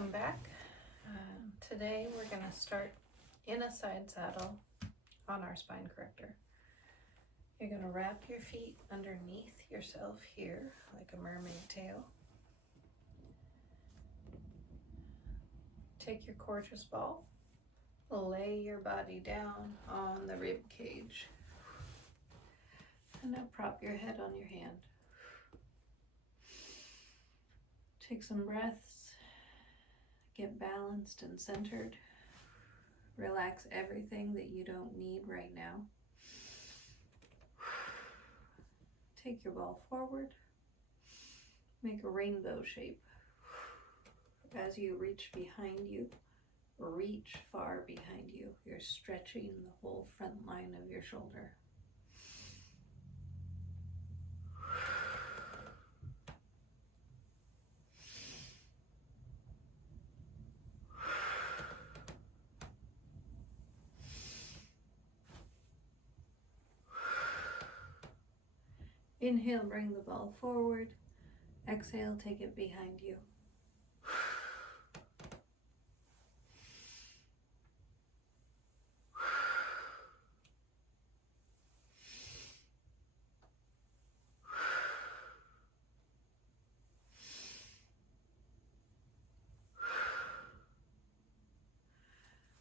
Welcome back. Today we're going to start in a side saddle on our spine corrector. You're going to wrap your feet underneath yourself here like a mermaid tail. Take your gorgeous ball, lay your body down on the rib cage, and now prop your head on your hand. Take some breaths. Get balanced and centered. Relax everything that you don't need right now. Take your ball forward. Make a rainbow shape. As you reach behind you, reach far behind you. You're stretching the whole front line of your shoulder. Inhale, bring the ball forward. Exhale, take it behind you.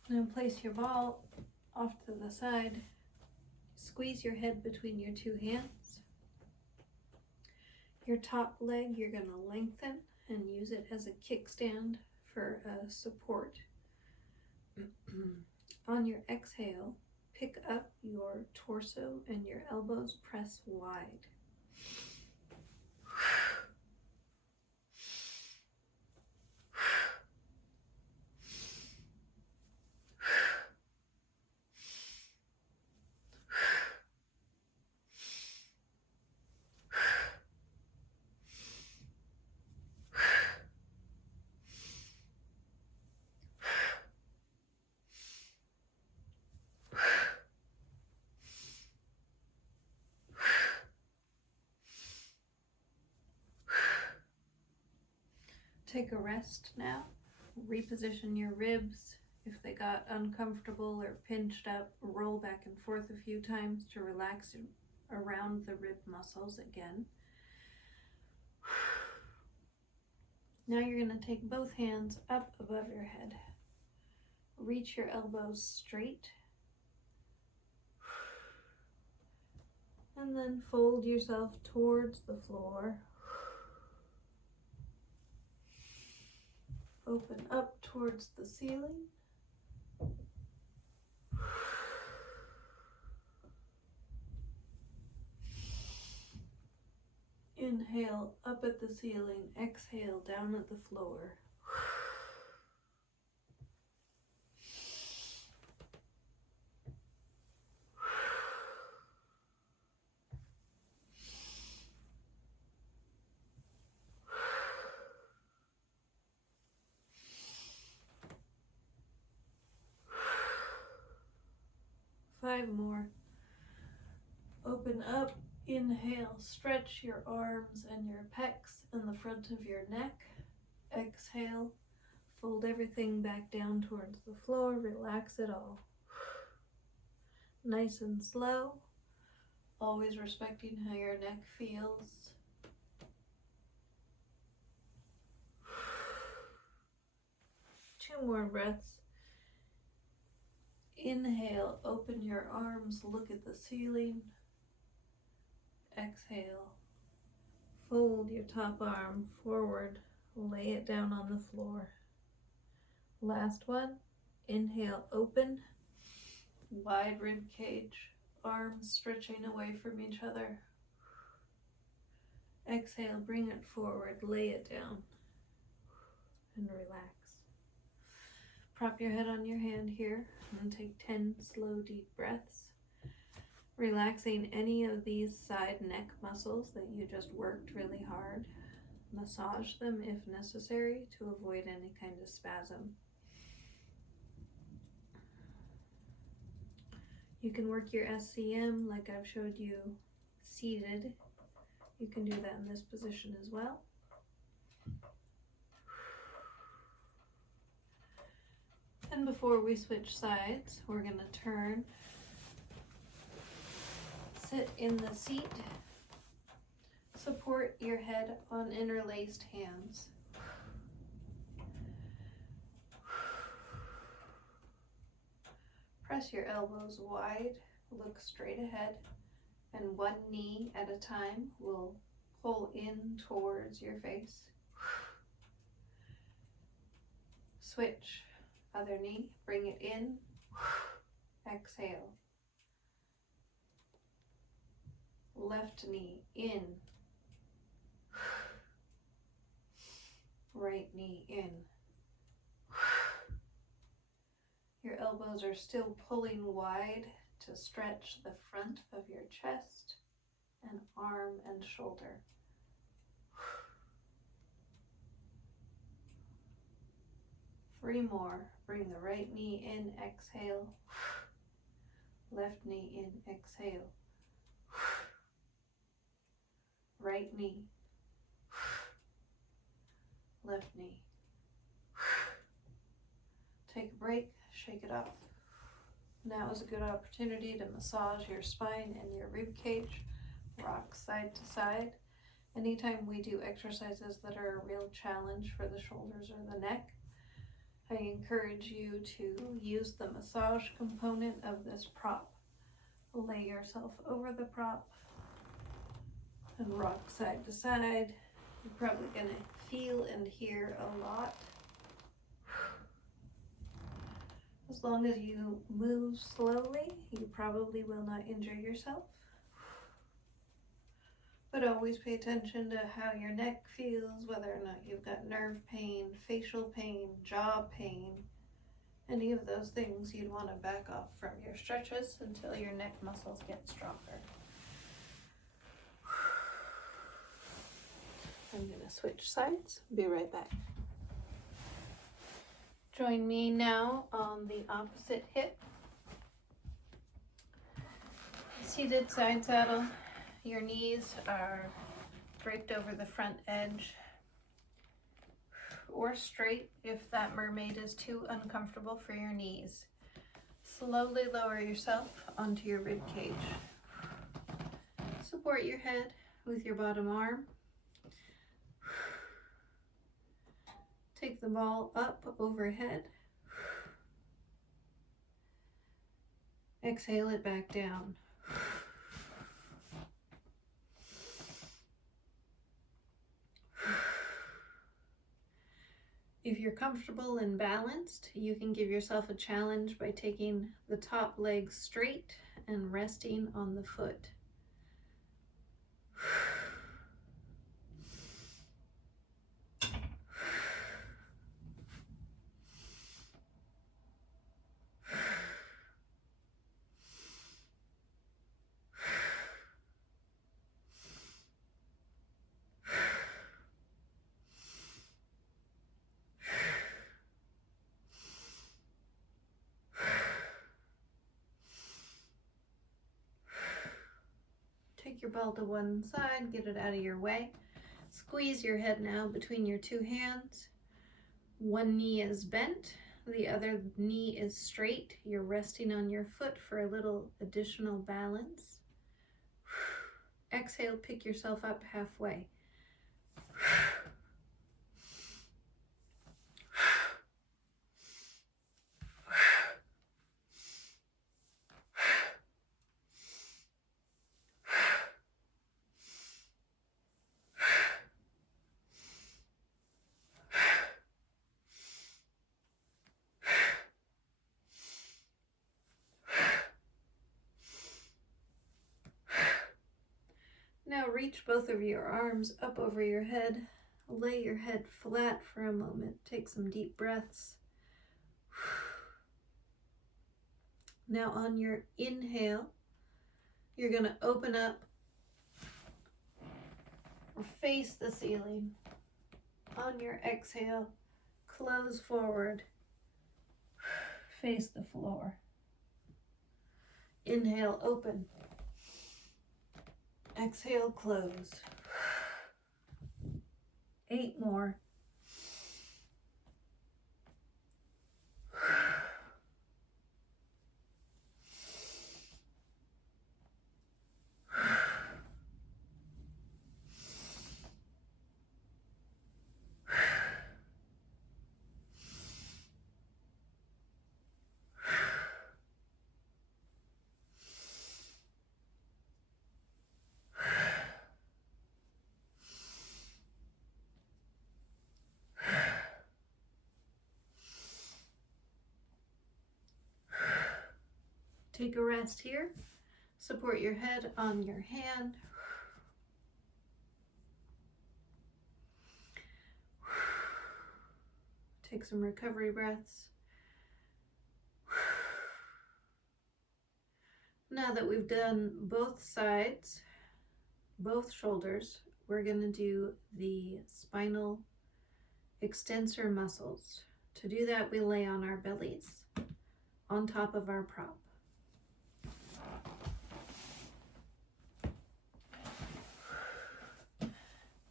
Now place your ball off to the side. Squeeze your head between your two hands. Your top leg you're going to lengthen and use it as a kickstand for support. On your exhale, pick up your torso and your elbows press wide. Take a rest now. Reposition your ribs. If they got uncomfortable or pinched up, roll back and forth a few times to relax around the rib muscles again. Now you're going to take both hands up above your head. Reach your elbows straight. And then fold yourself towards the floor. Open up towards the ceiling. Inhale up at the ceiling, exhale down at the floor. Five more. Open up, inhale, stretch your arms and your pecs and the front of your neck. Exhale, fold everything back down towards the floor, relax it all. Nice and slow, always respecting how your neck feels. Two more breaths. Inhale, open your arms, look at the ceiling. Exhale, fold your top arm forward, lay it down on the floor. Last one. Inhale, open, wide rib cage, arms stretching away from each other. Exhale, bring it forward, lay it down, and relax. Prop your head on your hand here and take 10 slow, deep breaths. Relaxing any of these side neck muscles that you just worked really hard. Massage them if necessary to avoid any kind of spasm. You can work your SCM like I've showed you seated. You can do that in this position as well. And before we switch sides, we're going to turn, sit in the seat, support your head on interlaced hands. Press your elbows wide, look straight ahead, and one knee at a time will pull in towards your face. Switch, other knee, bring it in, exhale. Left knee in, right knee in. Your elbows are still pulling wide to stretch the front of your chest and arm and shoulder. Three more. Bring the right knee in, exhale. Left knee in, exhale. Right knee. Left knee. Take a break, shake it off. Now is a good opportunity to massage your spine and your rib cage. Rock side to side. Anytime we do exercises that are a real challenge for the shoulders or the neck, I encourage you to use the massage component of this prop. Lay yourself over the prop and rock side to side. You're probably going to feel and hear a lot. As long as you move slowly, you probably will not injure yourself. But always pay attention to how your neck feels, whether or not you've got nerve pain, facial pain, jaw pain. Any of those things, you'd want to back off from your stretches until your neck muscles get stronger. I'm going to switch sides. Be right back. Join me now on the opposite hip. Seated side saddle. Your knees are draped over the front edge or straight if that mermaid is too uncomfortable for your knees. Slowly lower yourself onto your rib cage. Support your head with your bottom arm. Take the ball up overhead. Exhale it back down. If you're comfortable and balanced, you can give yourself a challenge by taking the top leg straight and resting on the foot. Take your ball to one side, get it out of your way. Squeeze your head now between your two hands. One knee is bent, the other knee is straight. You're resting on your foot for a little additional balance. Exhale, pick yourself up halfway. Now reach both of your arms up over your head. Lay your head flat for a moment. Take some deep breaths. Now on your inhale, you're going to open up or face the ceiling. On your exhale, close forward, face the floor. Inhale, open. Exhale, close. 8 more. Take a rest here. Support your head on your hand. Take some recovery breaths. Now that we've done both sides, both shoulders, we're going to do the spinal extensor muscles. To do that, we lay on our bellies on top of our prop.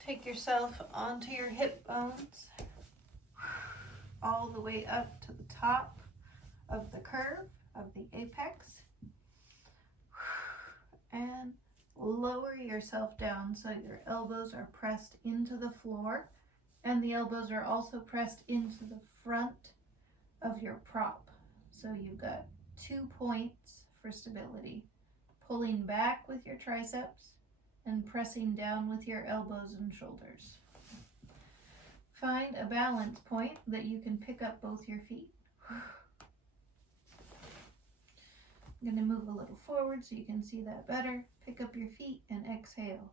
Take yourself onto your hip bones, all the way up to the top of the curve of the apex, and lower yourself down so your elbows are pressed into the floor, and the elbows are also pressed into the front of your prop. So you've got 2 points for stability, pulling back with your triceps and pressing down with your elbows and shoulders. Find a balance point that you can pick up both your feet. I'm going to move a little forward so you can see that better. Pick up your feet and exhale.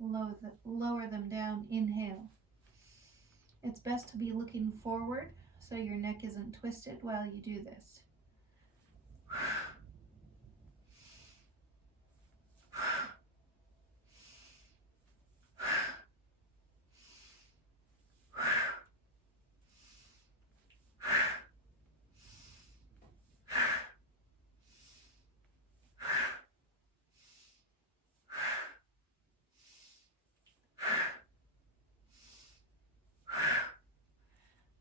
Lower them down, inhale. It's best to be looking forward so your neck isn't twisted while you do this.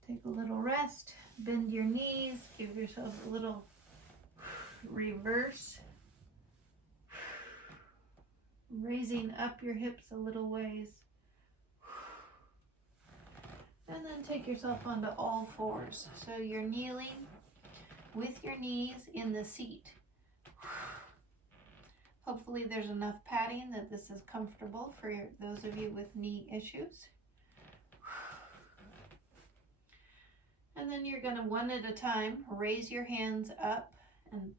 Take a little rest, bend your knees, give yourself a little reverse, raising up your hips a little ways, and then take yourself onto all fours. So you're kneeling with your knees in the seat. Hopefully there's enough padding that this is comfortable for those of you with knee issues. And then you're going to, one at a time, raise your hands up and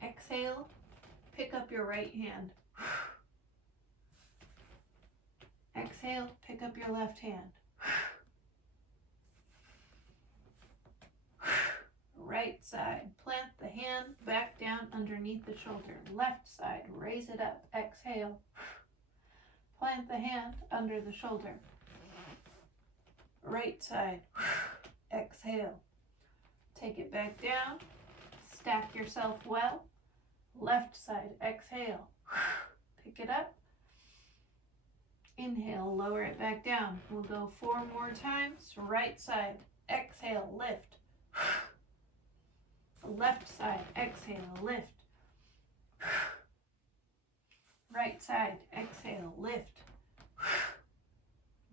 exhale. Pick up your right hand. Exhale, pick up your left hand. Right side, plant the hand back down underneath the shoulder. Left side, raise it up. Exhale. Plant the hand under the shoulder. Right side, exhale. Take it back down. Stack yourself well. Left side, exhale. Pick it up. Inhale, lower it back down. We'll go 4 more times. Right side, exhale, lift. Left side, exhale, lift. Right side, exhale, lift.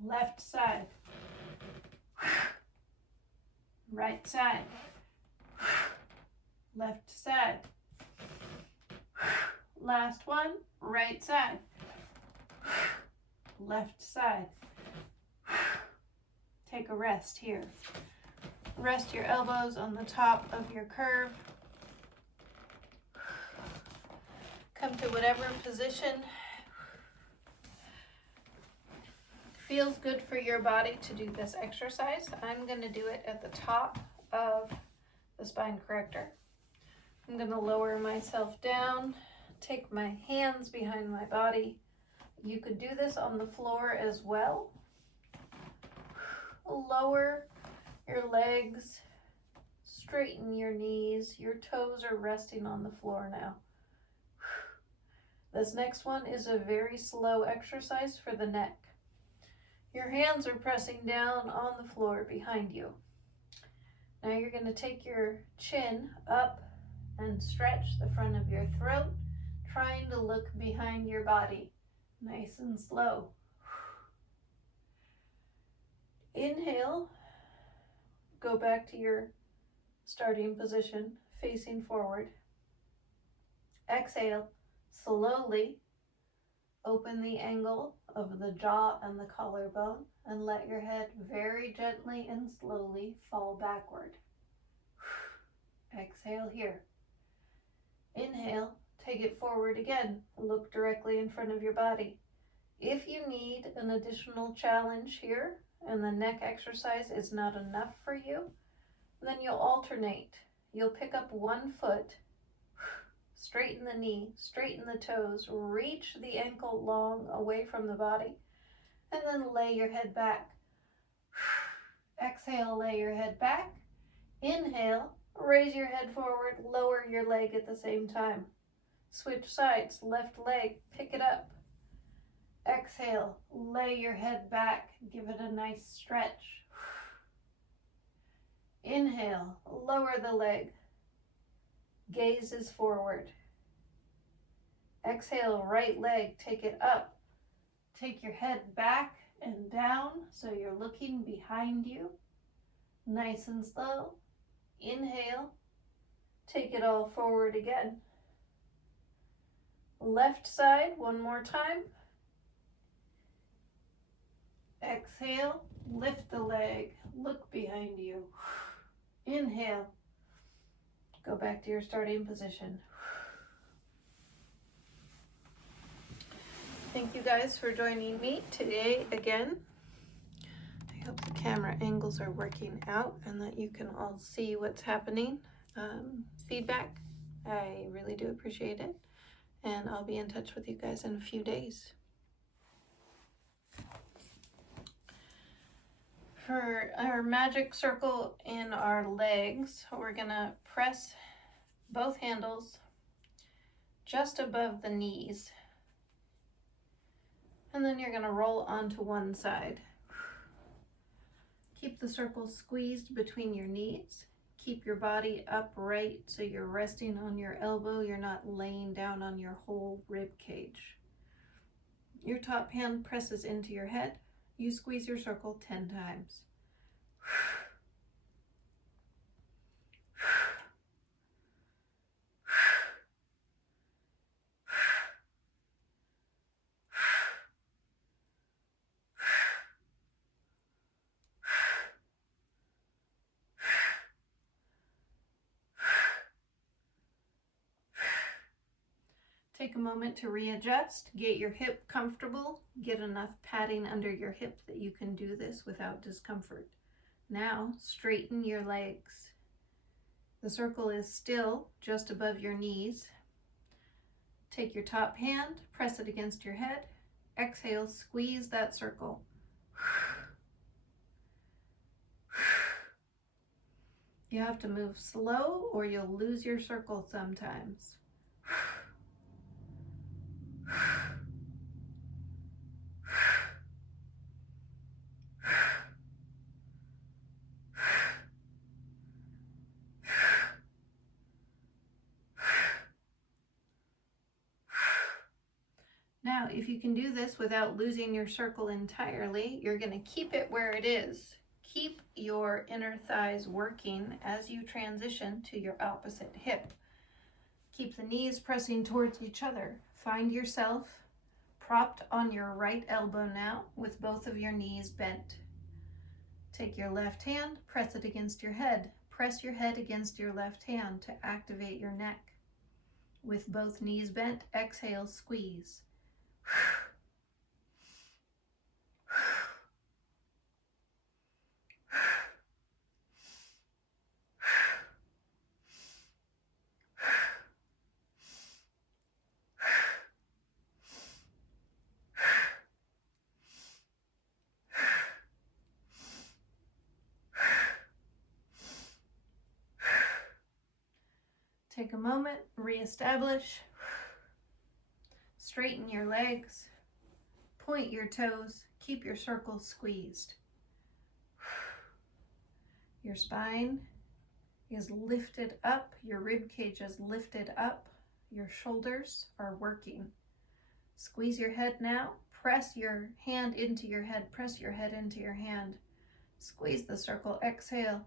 Left side. Right side. Left side. Last one, right side. Left side. Take a rest here. Rest your elbows on the top of your curve. Come to whatever position feels good for your body to do this exercise. I'm going to do it at the top of the spine corrector. I'm going to lower myself down, take my hands behind my body. You could do this on the floor as well. Lower your legs, straighten your knees. Your toes are resting on the floor now. This next one is a very slow exercise for the neck. Your hands are pressing down on the floor behind you. Now you're going to take your chin up and stretch the front of your throat, trying to look behind your body, nice and slow. Inhale, go back to your starting position, facing forward. Exhale, slowly open the angle of the jaw and the collarbone and let your head very gently and slowly fall backward. Exhale here. Inhale, take it forward again. Look directly in front of your body. If you need an additional challenge here and the neck exercise is not enough for you, then you'll alternate. You'll pick up one foot, straighten the knee, straighten the toes, reach the ankle long away from the body, and then lay your head back. Exhale, lay your head back. Inhale, raise your head forward, lower your leg at the same time. Switch sides, left leg, pick it up. Exhale, lay your head back, give it a nice stretch. Inhale, lower the leg, gaze is forward. Exhale, right leg, take it up. Take your head back and down so you're looking behind you. Nice and slow. Inhale, take it all forward again. Left side, one more time. Exhale, lift the leg, look behind you. Inhale, go back to your starting position. Thank you guys for joining me today again. I hope the camera angles are working out and that you can all see what's happening. Feedback, I really do appreciate it. And I'll be in touch with you guys in a few days. For our magic circle in our legs, we're gonna press both handles just above the knees. And then you're gonna roll onto one side. Keep the circle squeezed between your knees. Keep your body upright so you're resting on your elbow. You're not laying down on your whole rib cage. Your top hand presses into your head. You squeeze your circle 10 times. Take a moment to readjust, get your hip comfortable, get enough padding under your hip that you can do this without discomfort. Now, straighten your legs. The circle is still just above your knees. Take your top hand, press it against your head. Exhale, squeeze that circle. You have to move slow or you'll lose your circle sometimes. Now, if you can do this without losing your circle entirely, you're going to keep it where it is. Keep your inner thighs working as you transition to your opposite hip. Keep the knees pressing towards each other. Find yourself propped on your right elbow now with both of your knees bent. Take your left hand, press it against your head. Press your head against your left hand to activate your neck. With both knees bent, exhale, squeeze. Take a moment, reestablish. Straighten your legs, point your toes, keep your circle squeezed. Your spine is lifted up, your rib cage is lifted up, your shoulders are working. Squeeze your head now, press your hand into your head, press your head into your hand. Squeeze the circle, exhale.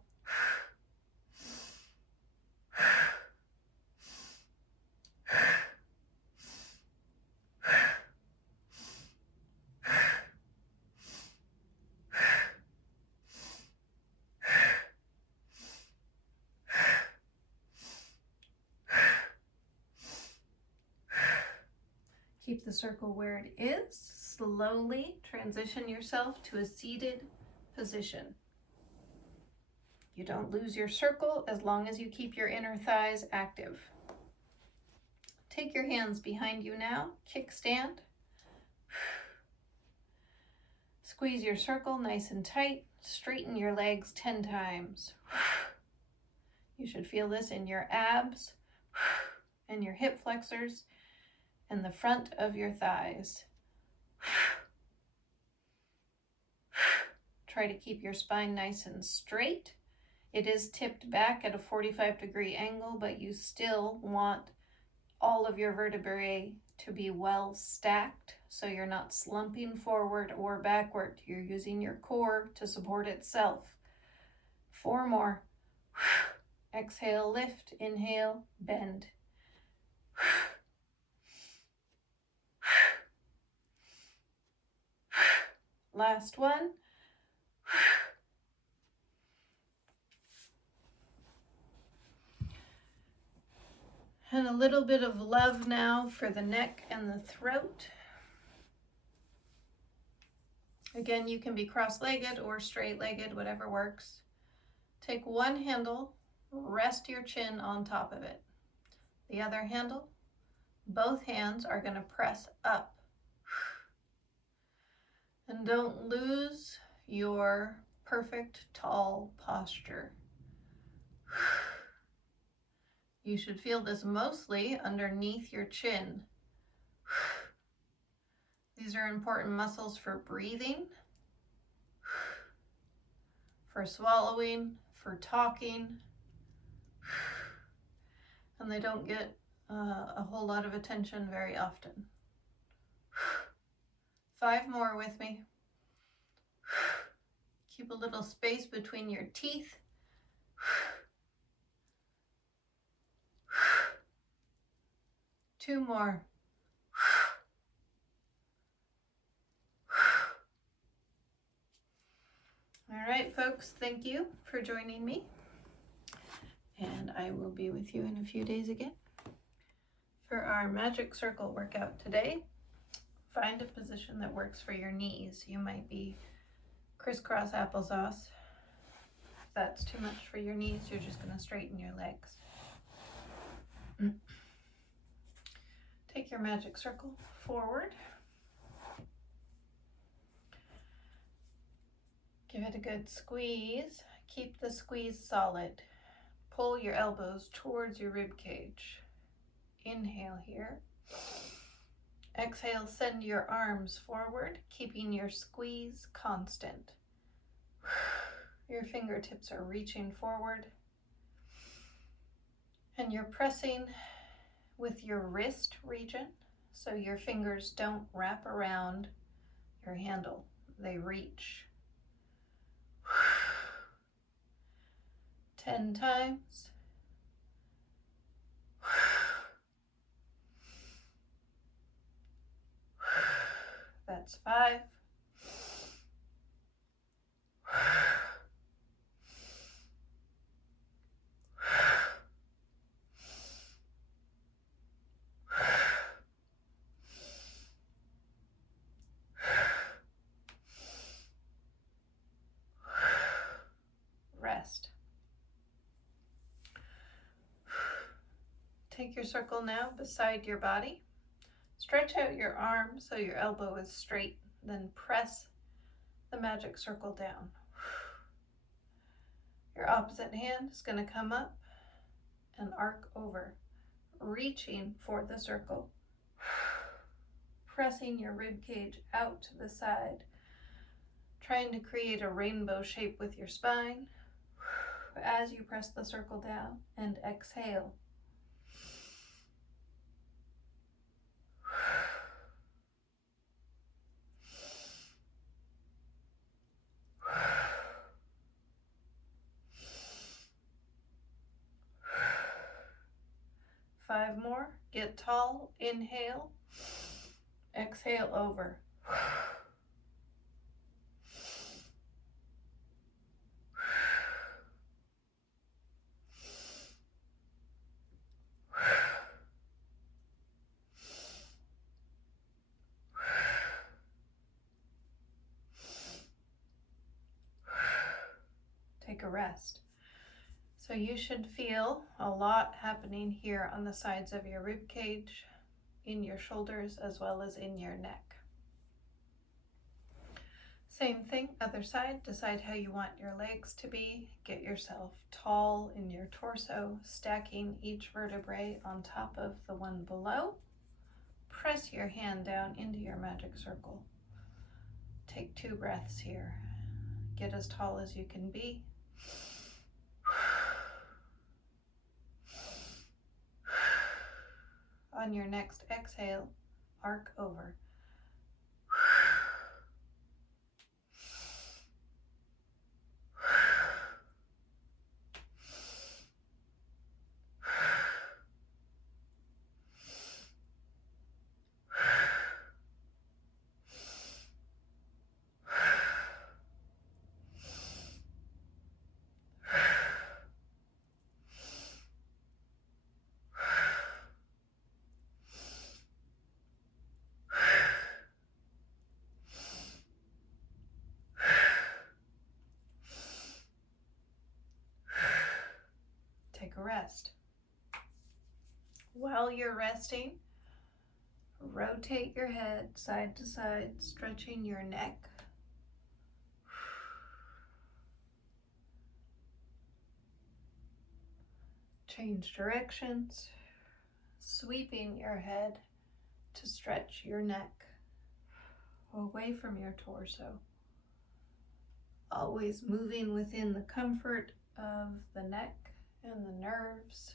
Keep the circle where it is. Slowly transition yourself to a seated position. You don't lose your circle as long as you keep your inner thighs active. Take your hands behind you now, kickstand. Squeeze your circle nice and tight. Straighten your legs 10 times. You should feel this in your abs and your hip flexors and the front of your thighs. Try to keep your spine nice and straight. It is tipped back at a 45-degree angle, but you still want all of your vertebrae to be well stacked so you're not slumping forward or backward. You're using your core to support itself. 4 more. Exhale, lift, inhale, bend. Last one. And a little bit of love now for the neck and the throat. Again, you can be cross-legged or straight-legged, whatever works. Take one handle, rest your chin on top of it. The other handle, both hands are going to press up. And don't lose your perfect tall posture. You should feel this mostly underneath your chin. These are important muscles for breathing, for swallowing, for talking, and they don't get a whole lot of attention very often. 5 more with me. Keep a little space between your teeth. Two more. All right, folks, thank you for joining me. And I will be with you in a few days again. For our magic circle workout today, find a position that works for your knees. You might be crisscross applesauce. If that's too much for your knees, you're just going to straighten your legs. Take your magic circle forward. Give it a good squeeze. Keep the squeeze solid. Pull your elbows towards your rib cage. Inhale here. Exhale, send your arms forward, keeping your squeeze constant. Your fingertips are reaching forward. And you're pressing with your wrist region, so your fingers don't wrap around your handle. They reach. 10 times. That's 5. Rest. Take your circle now beside your body. Stretch out your arm so your elbow is straight, then press the magic circle down. Your opposite hand is going to come up and arc over, reaching for the circle. Pressing your rib cage out to the side, trying to create a rainbow shape with your spine as you press the circle down, and exhale. Five more. Get tall. Inhale. Exhale over. take a rest. So you should feel a lot happening here on the sides of your rib cage, in your shoulders, as well as in your neck. Same thing, other side. Decide how you want your legs to be. Get yourself tall in your torso, stacking each vertebrae on top of the one below. Press your hand down into your magic circle. Take 2 breaths here. Get as tall as you can be. On your next exhale, arc over. Take a rest. While you're resting, rotate your head side to side, stretching your neck. Change directions, sweeping your head to stretch your neck away from your torso. Always moving within the comfort of the neck and the nerves.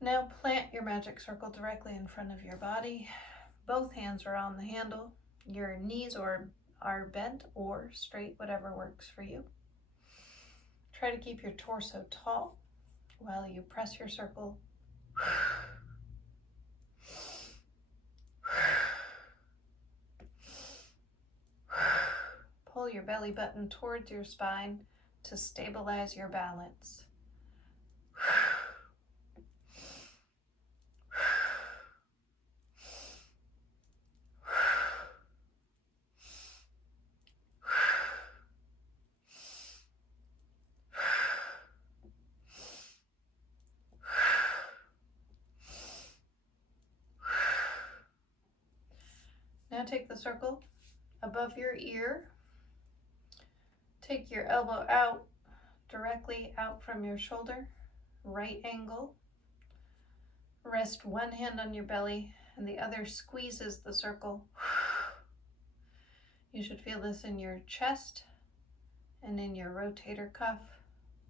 Now plant your magic circle directly in front of your body. Both hands are on the handle. Your knees are bent or straight, whatever works for you. Try to keep your torso tall while you press your circle. Pull your belly button towards your spine to stabilize your balance. Now take the circle above your ear. Take your elbow out, directly out from your shoulder, right angle. Rest one hand on your belly and the other squeezes the circle. You should feel this in your chest and in your rotator cuff,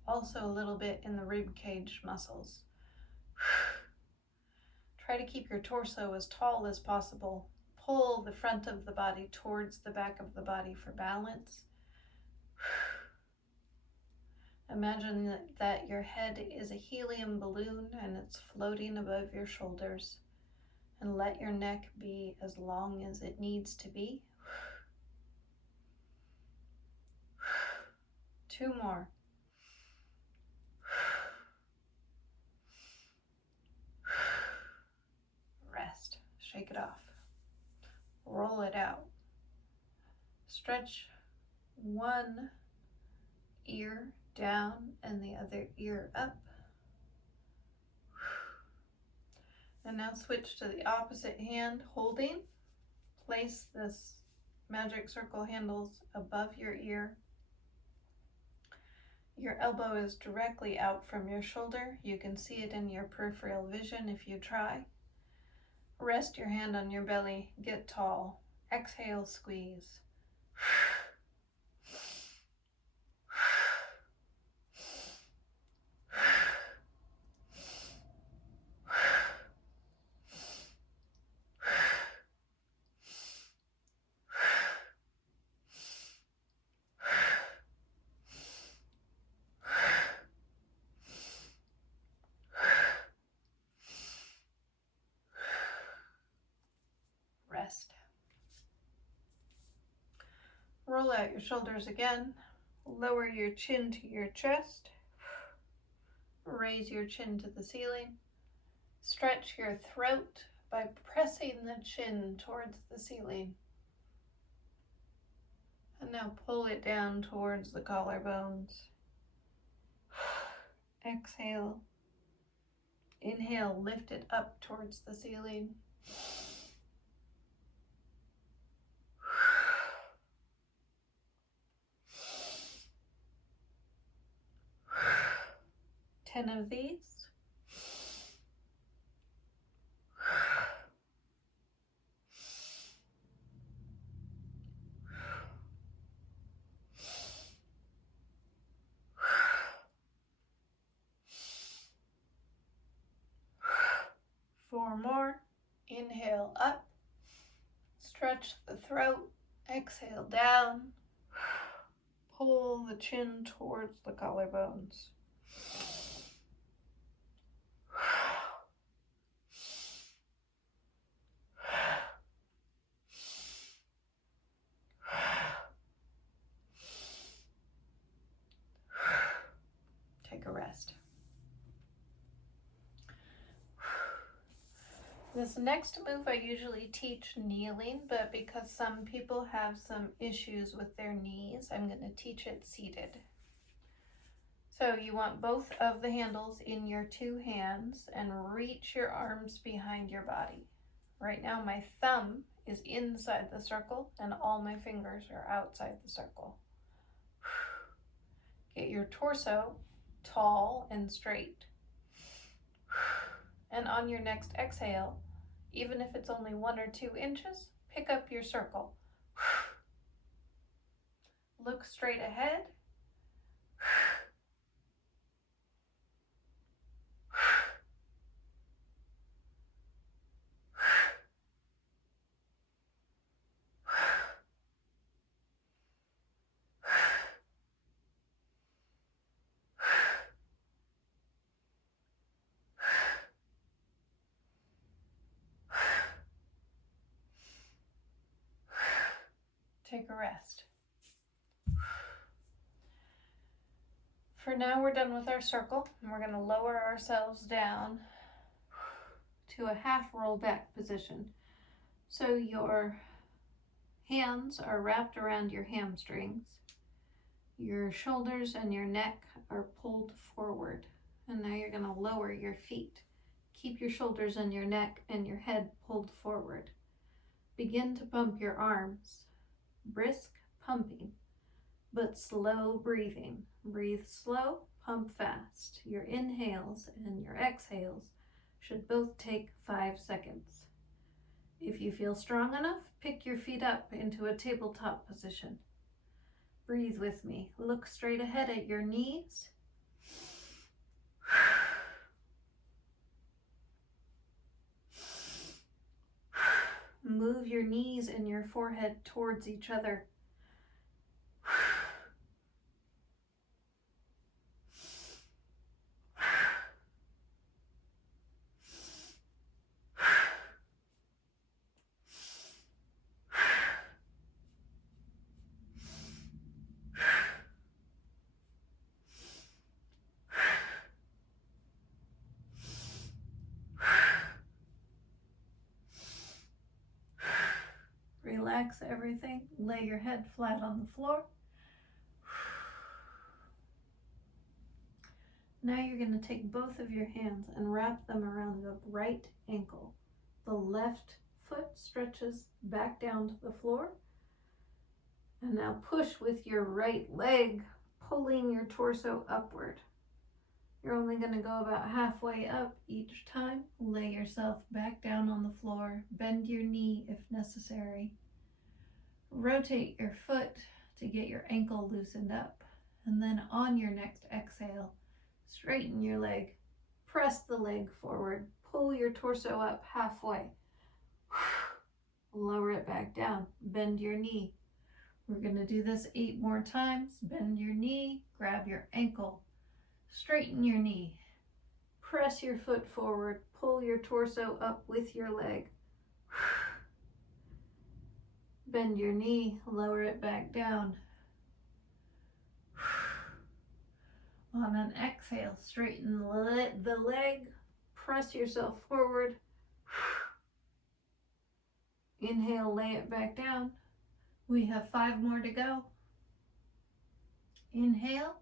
also a little bit in the rib cage muscles. Try to keep your torso as tall as possible. Pull the front of the body towards the back of the body for balance. Imagine that your head is a helium balloon and it's floating above your shoulders. And let your neck be as long as it needs to be. 2 more. Rest. Shake it off. Roll it out. Stretch one ear down and the other ear up. And now switch to the opposite hand, holding. Place this magic circle handles above your ear. Your elbow is directly out from your shoulder. You can see it in your peripheral vision if you try. Rest your hand on your belly, get tall. Exhale, squeeze. Rest. Roll out your shoulders again. Lower your chin to your chest. Raise your chin to the ceiling. Stretch your throat by pressing the chin towards the ceiling. And now pull it down towards the collarbones. Exhale. Inhale, lift it up towards the ceiling. Ten of these. Four more. Inhale up. Stretch the throat. Exhale down. Pull the chin towards the collarbones. Take a rest. This next move I usually teach kneeling, but because some people have some issues with their knees, I'm going to teach it seated. So you want both of the handles in your two hands and reach your arms behind your body. Right now my thumb is inside the circle and all my fingers are outside the circle. Get your torso tall and straight. And on your next exhale, even if it's only 1 or 2 inches, pick up your circle. Look straight ahead. Take a rest. For now, we're done with our circle, and we're going to lower ourselves down to a half roll back position. So your hands are wrapped around your hamstrings. Your shoulders and your neck are pulled forward. And now you're going to lower your feet. Keep your shoulders and your neck and your head pulled forward. Begin to pump your arms. Brisk pumping, but slow breathing. Breathe slow, pump fast. Your inhales and your exhales should both take 5 seconds. If you feel strong enough, pick your feet up into a tabletop position. Breathe with me. Look straight ahead at your knees. Move your knees and your forehead towards each other. Relax everything. Lay your head flat on the floor. Now you're going to take both of your hands and wrap them around the right ankle. The left foot stretches back down to the floor. And now push with your right leg, pulling your torso upward. You're only going to go about halfway up each time. Lay yourself back down on the floor. Bend your knee if necessary. Rotate your foot to get your ankle loosened up. And then on your next exhale, straighten your leg. Press the leg forward. Pull your torso up halfway. Lower it back down. Bend your knee. We're going to do this 8 more times. Bend your knee. Grab your ankle. Straighten your knee. Press your foot forward. Pull your torso up with your leg. Bend your knee. Lower it back down. On an exhale, straighten the leg. Press yourself forward. Inhale, lay it back down. We have 5 more to go. Inhale.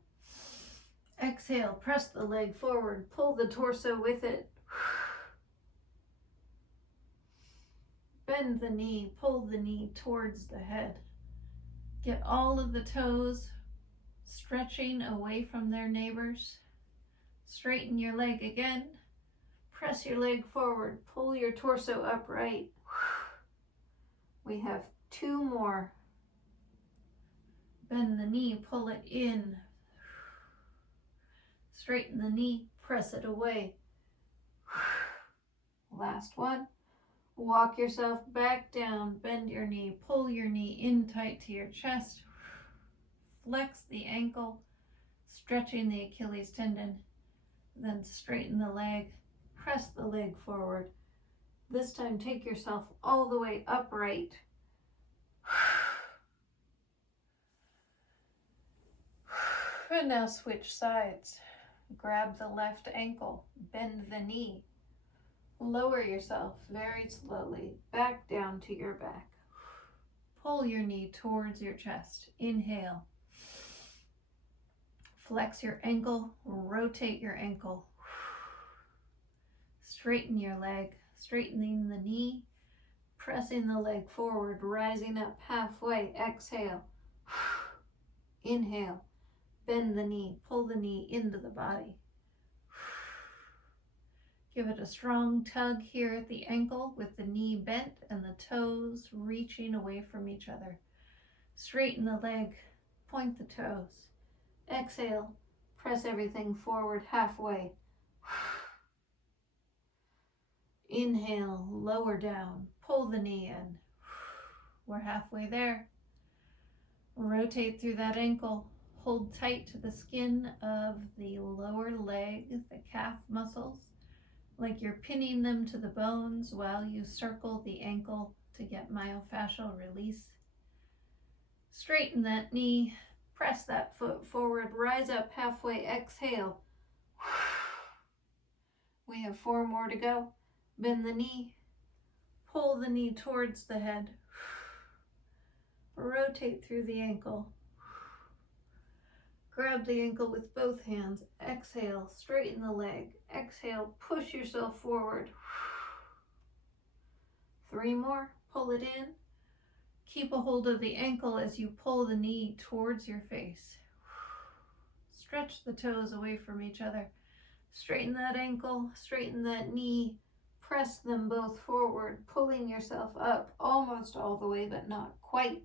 Exhale, press the leg forward, pull the torso with it. Bend the knee, pull the knee towards the head. Get all of the toes stretching away from their neighbors. Straighten your leg again. Press your leg forward, pull your torso upright. We have 2 more. Bend the knee, pull it in. Straighten the knee, press it away. Last one. Walk yourself back down, bend your knee, pull your knee in tight to your chest. Flex the ankle, stretching the Achilles tendon. Then straighten the leg, press the leg forward. This time take yourself all the way upright. And now switch sides. Grab the left ankle, bend the knee. Lower yourself very slowly back down to your back. Pull your knee towards your chest. Inhale. Flex your ankle, rotate your ankle. Straighten your leg, straightening the knee, pressing the leg forward, rising up halfway. Exhale. Inhale. Bend the knee, pull the knee into the body. Give it a strong tug here at the ankle with the knee bent and the toes reaching away from each other. Straighten the leg, point the toes. Exhale, press everything forward halfway. Inhale, lower down, pull the knee in. We're halfway there. Rotate through that ankle. Hold tight to the skin of the lower leg, the calf muscles, like you're pinning them to the bones while you circle the ankle to get myofascial release. Straighten that knee, press that foot forward, rise up halfway, exhale. We have 4 more to go. Bend the knee, pull the knee towards the head, rotate through the ankle. Grab the ankle with both hands. Exhale, straighten the leg. Exhale, push yourself forward. 3 more, pull it in. Keep a hold of the ankle as you pull the knee towards your face. Stretch the toes away from each other. Straighten that ankle, straighten that knee. Press them both forward, pulling yourself up almost all the way, but not quite.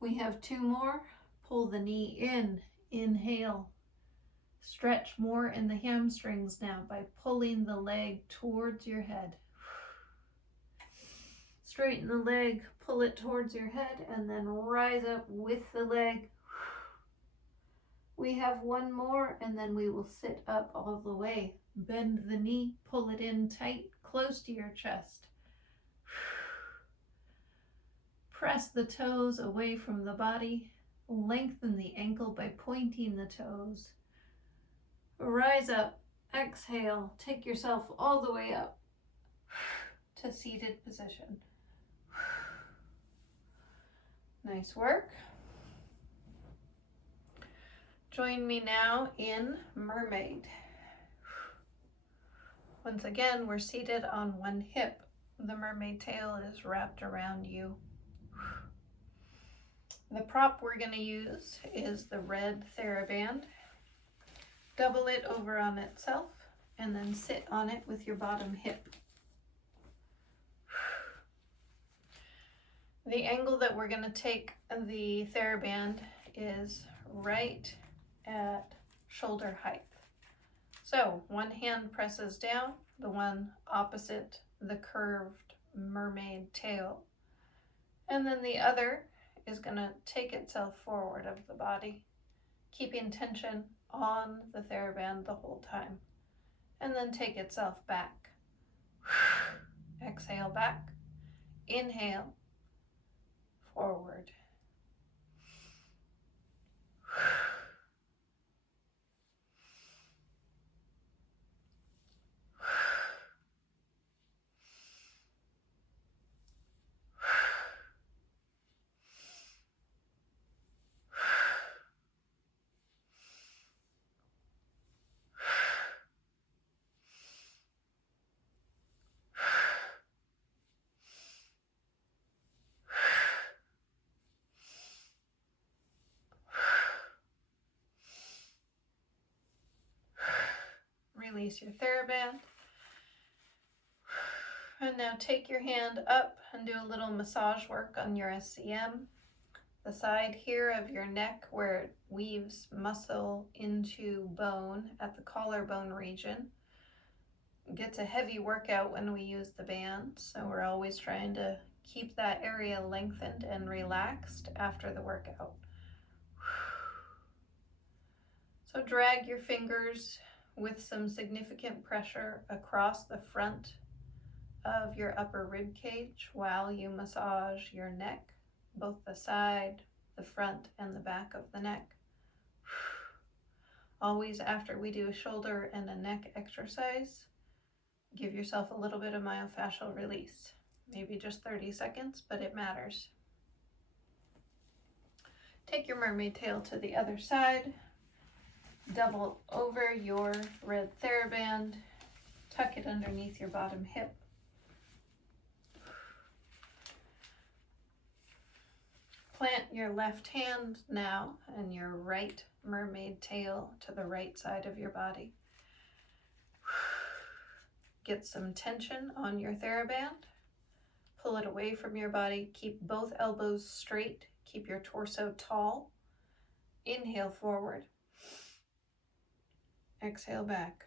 We have 2 more. Pull the knee in, inhale. Stretch more in the hamstrings now by pulling the leg towards your head. Straighten the leg, pull it towards your head, and then rise up with the leg. We have 1 more, and then we will sit up all the way. Bend the knee, pull it in tight, close to your chest. Press the toes away from the body. Lengthen the ankle by pointing the toes. Rise up, exhale, take yourself all the way up to seated position. Nice work. Join me now in mermaid. Once again, we're seated on one hip. The mermaid tail is wrapped around you. The prop we're going to use is the red TheraBand. Double it over on itself and then sit on it with your bottom hip. The angle that we're going to take the TheraBand is right at shoulder height. So one hand presses down, the one opposite the curved mermaid tail, and then the other is going to take itself forward of the body, keeping tension on the TheraBand the whole time, and then take itself back. Exhale back, inhale, forward. Release your TheraBand. And now take your hand up and do a little massage work on your SCM. The side here of your neck where it weaves muscle into bone at the collarbone region. It gets a heavy workout when we use the band, so we're always trying to keep that area lengthened and relaxed after the workout. So drag your fingers with some significant pressure across the front of your upper rib cage while you massage your neck, both the side, the front, and the back of the neck. Always after we do a shoulder and a neck exercise, give yourself a little bit of myofascial release. Maybe just 30 seconds, but it matters. Take your mermaid tail to the other side. Double over your red TheraBand. Tuck it underneath your bottom hip. Plant your left hand now and your right mermaid tail to the right side of your body. Get some tension on your TheraBand. Pull it away from your body. Keep both elbows straight. Keep your torso tall. Inhale forward. Exhale back.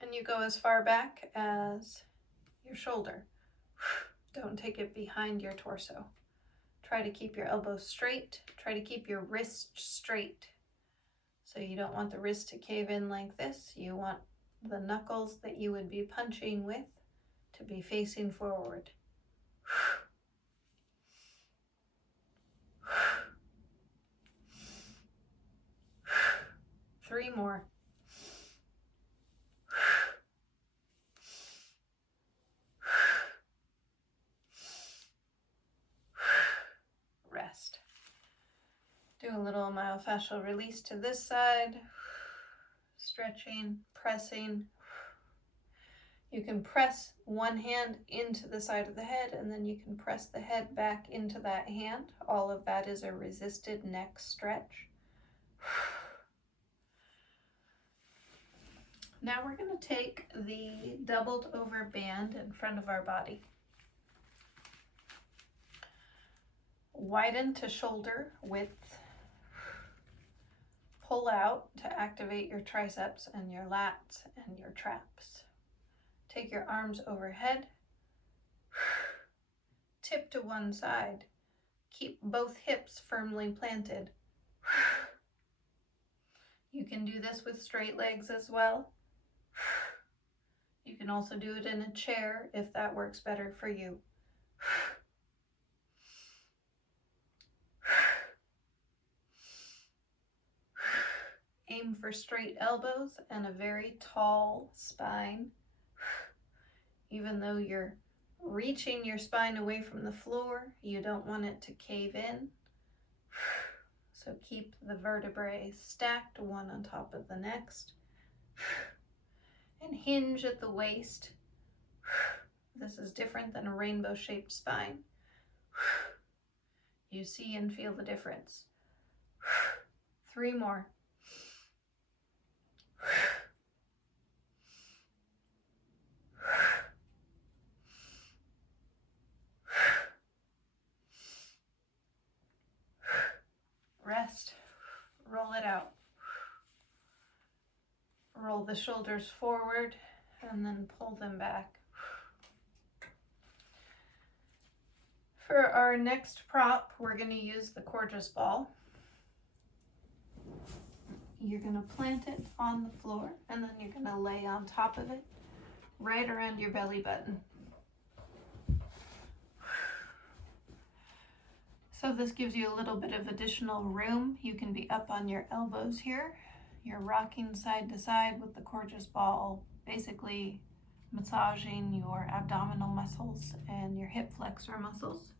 And you go as far back as your shoulder. Don't take it behind your torso. Try to keep your elbows straight. Try to keep your wrist straight. So you don't want the wrist to cave in like this. You want the knuckles that you would be punching with to be facing forward. 3 more. Rest. Do a little myofascial release to this side. Stretching, pressing. You can press one hand into the side of the head, and then you can press the head back into that hand. All of that is a resisted neck stretch. Now we're going to take the doubled over band in front of our body. Widen to shoulder width. Pull out to activate your triceps and your lats and your traps. Take your arms overhead. Tip to one side. Keep both hips firmly planted. You can do this with straight legs as well. You can also do it in a chair if that works better for you. Aim for straight elbows and a very tall spine. Even though you're reaching your spine away from the floor, you don't want it to cave in. So keep the vertebrae stacked one on top of the next. And hinge at the waist. This is different than a rainbow-shaped spine. You see and feel the difference. 3 more. Rest. Roll it out. Roll the shoulders forward and then pull them back. For our next prop, we're going to use the Gorgeous Ball. You're going to plant it on the floor and then you're going to lay on top of it right around your belly button. So this gives you a little bit of additional room. You can be up on your elbows here. You're rocking side to side with the Gorgeous Ball, basically massaging your abdominal muscles and your hip flexor muscles.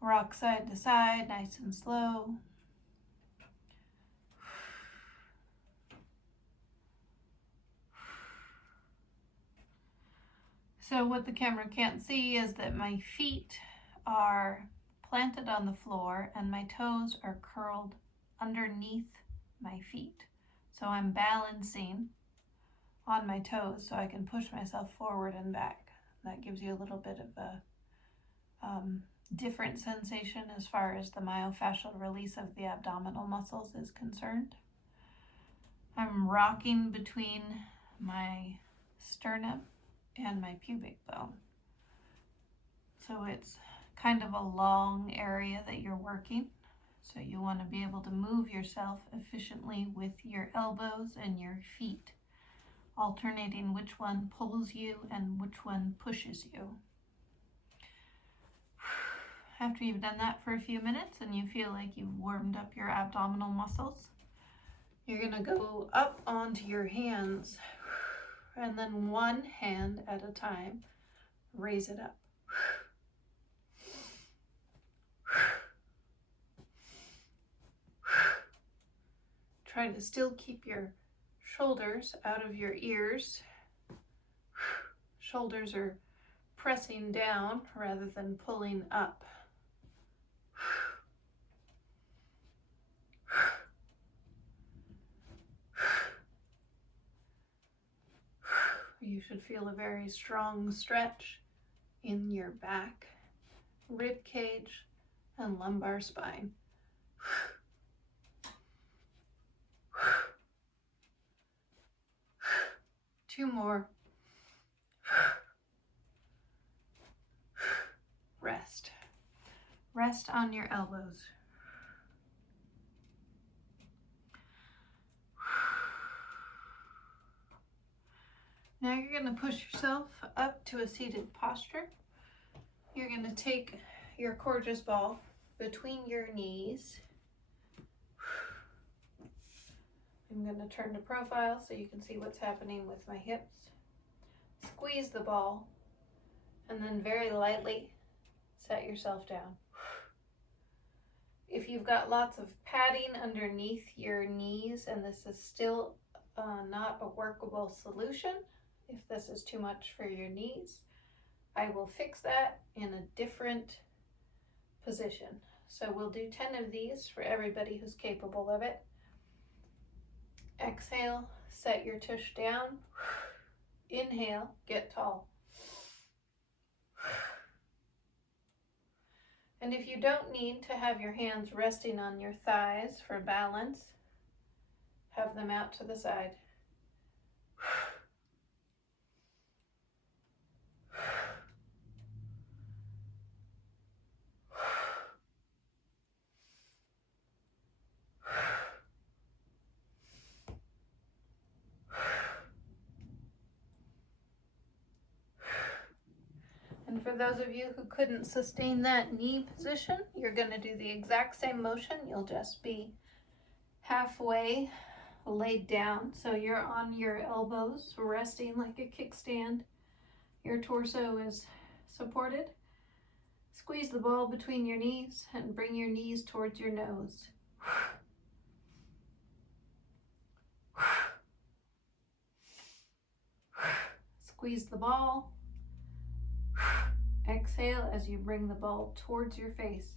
Rock side to side, nice and slow. So what the camera can't see is that my feet are planted on the floor and my toes are curled underneath my feet. So I'm balancing on my toes so I can push myself forward and back. That gives you a little bit of a different sensation as far as the myofascial release of the abdominal muscles is concerned. I'm rocking between my sternum and my pubic bone. So it's kind of a long area that you're working. So you want to be able to move yourself efficiently with your elbows and your feet, alternating which one pulls you and which one pushes you. After you've done that for a few minutes and you feel like you've warmed up your abdominal muscles, you're going to go up onto your hands and then one hand at a time, raise it up. Try to still keep your shoulders out of your ears. Shoulders are pressing down rather than pulling up. You should feel a very strong stretch in your back, rib cage, and lumbar spine. Two more. Rest. Rest on your elbows. Now you're going to push yourself up to a seated posture. You're going to take your gorgeous ball between your knees. I'm going to turn to profile so you can see what's happening with my hips. Squeeze the ball and then very lightly set yourself down. If you've got lots of padding underneath your knees and this is still not a workable solution, if this is too much for your knees, I will fix that in a different position. So we'll do 10 of these for everybody who's capable of it. Exhale, set your tush down. Inhale, get tall. And if you don't need to have your hands resting on your thighs for balance, have them out to the side. And for those of you who couldn't sustain that knee position, you're going to do the exact same motion. You'll just be halfway laid down. So you're on your elbows, resting like a kickstand. Your torso is supported. Squeeze the ball between your knees and bring your knees towards your nose. Squeeze the ball. Exhale as you bring the ball towards your face.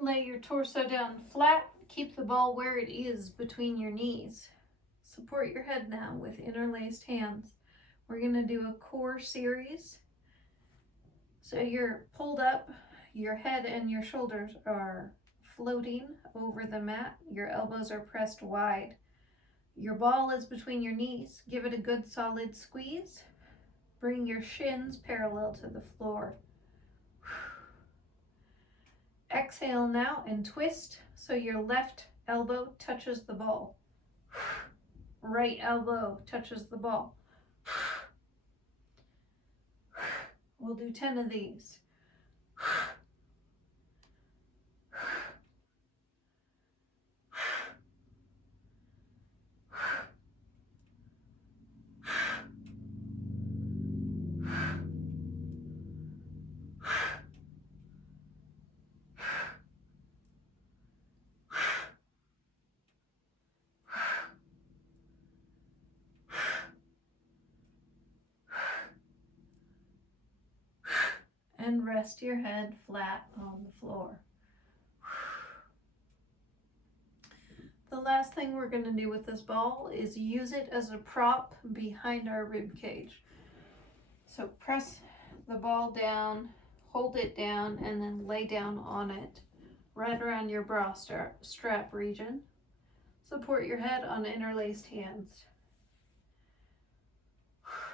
Lay your torso down flat. Keep the ball where it is between your knees. Support your head now with interlaced hands. We're going to do a core series. So you're pulled up, your head and your shoulders are floating over the mat. Your elbows are pressed wide. Your ball is between your knees. Give it a good solid squeeze. Bring your shins parallel to the floor. Exhale now and twist so your left elbow touches the ball. Right elbow touches the ball. We'll do 10 of these. and rest your head flat on the floor. The last thing we're going to do with this ball is use it as a prop behind our rib cage. So press the ball down, hold it down, and then lay down on it, right around your bra strap region. Support your head on interlaced hands.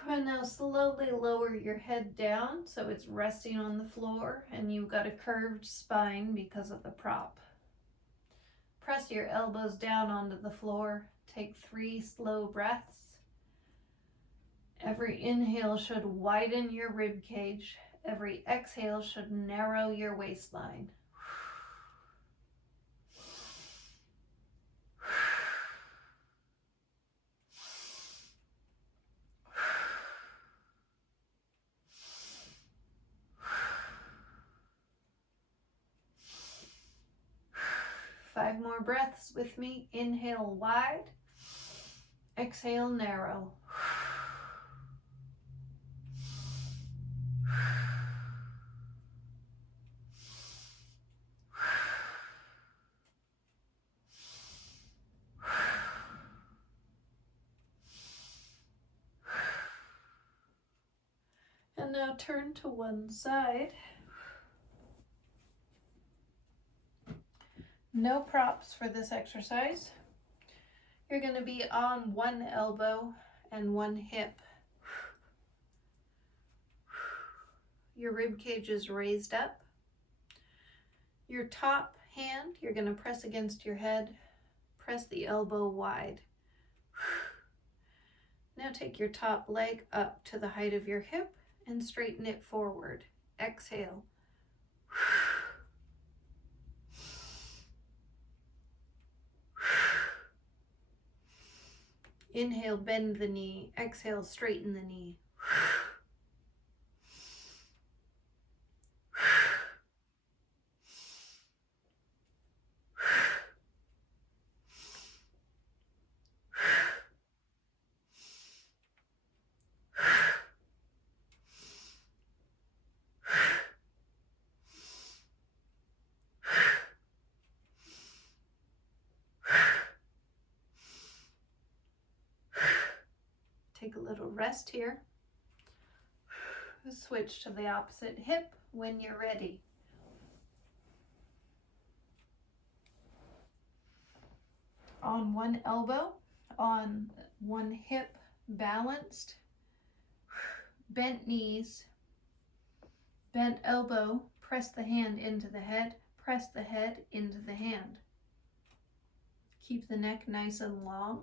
And now slowly lower your head down so it's resting on the floor and you've got a curved spine because of the prop. Press your elbows down onto the floor. Take 3 slow breaths. Every inhale should widen your rib cage. Every exhale should narrow your waistline. 5 more breaths with me. Inhale wide. Exhale narrow. And now turn to one side. No props for this exercise. You're going to be on one elbow and one hip. Your rib cage is raised up. Your top hand, you're going to press against your head. Press the elbow wide. Now take your top leg up to the height of your hip and straighten it forward. Exhale. Inhale, bend the knee. Exhale, straighten the knee. Take a little rest here. Switch to the opposite hip when you're ready. On one elbow, on one hip, balanced. Bent knees, bent elbow, press the hand into the head, press the head into the hand. Keep the neck nice and long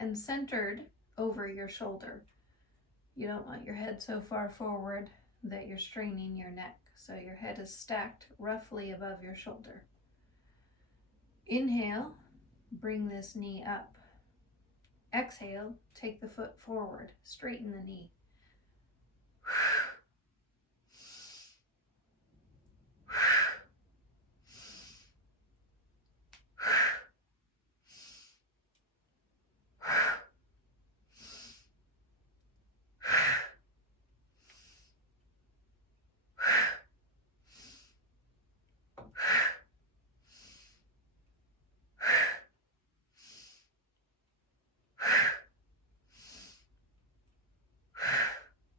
and centered over your shoulder. You don't want your head so far forward that you're straining your neck. So your head is stacked roughly above your shoulder. Inhale, bring this knee up. Exhale, take the foot forward, straighten the knee.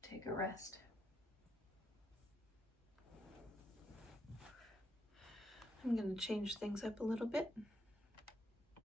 Take a rest. I'm going to change things up a little bit.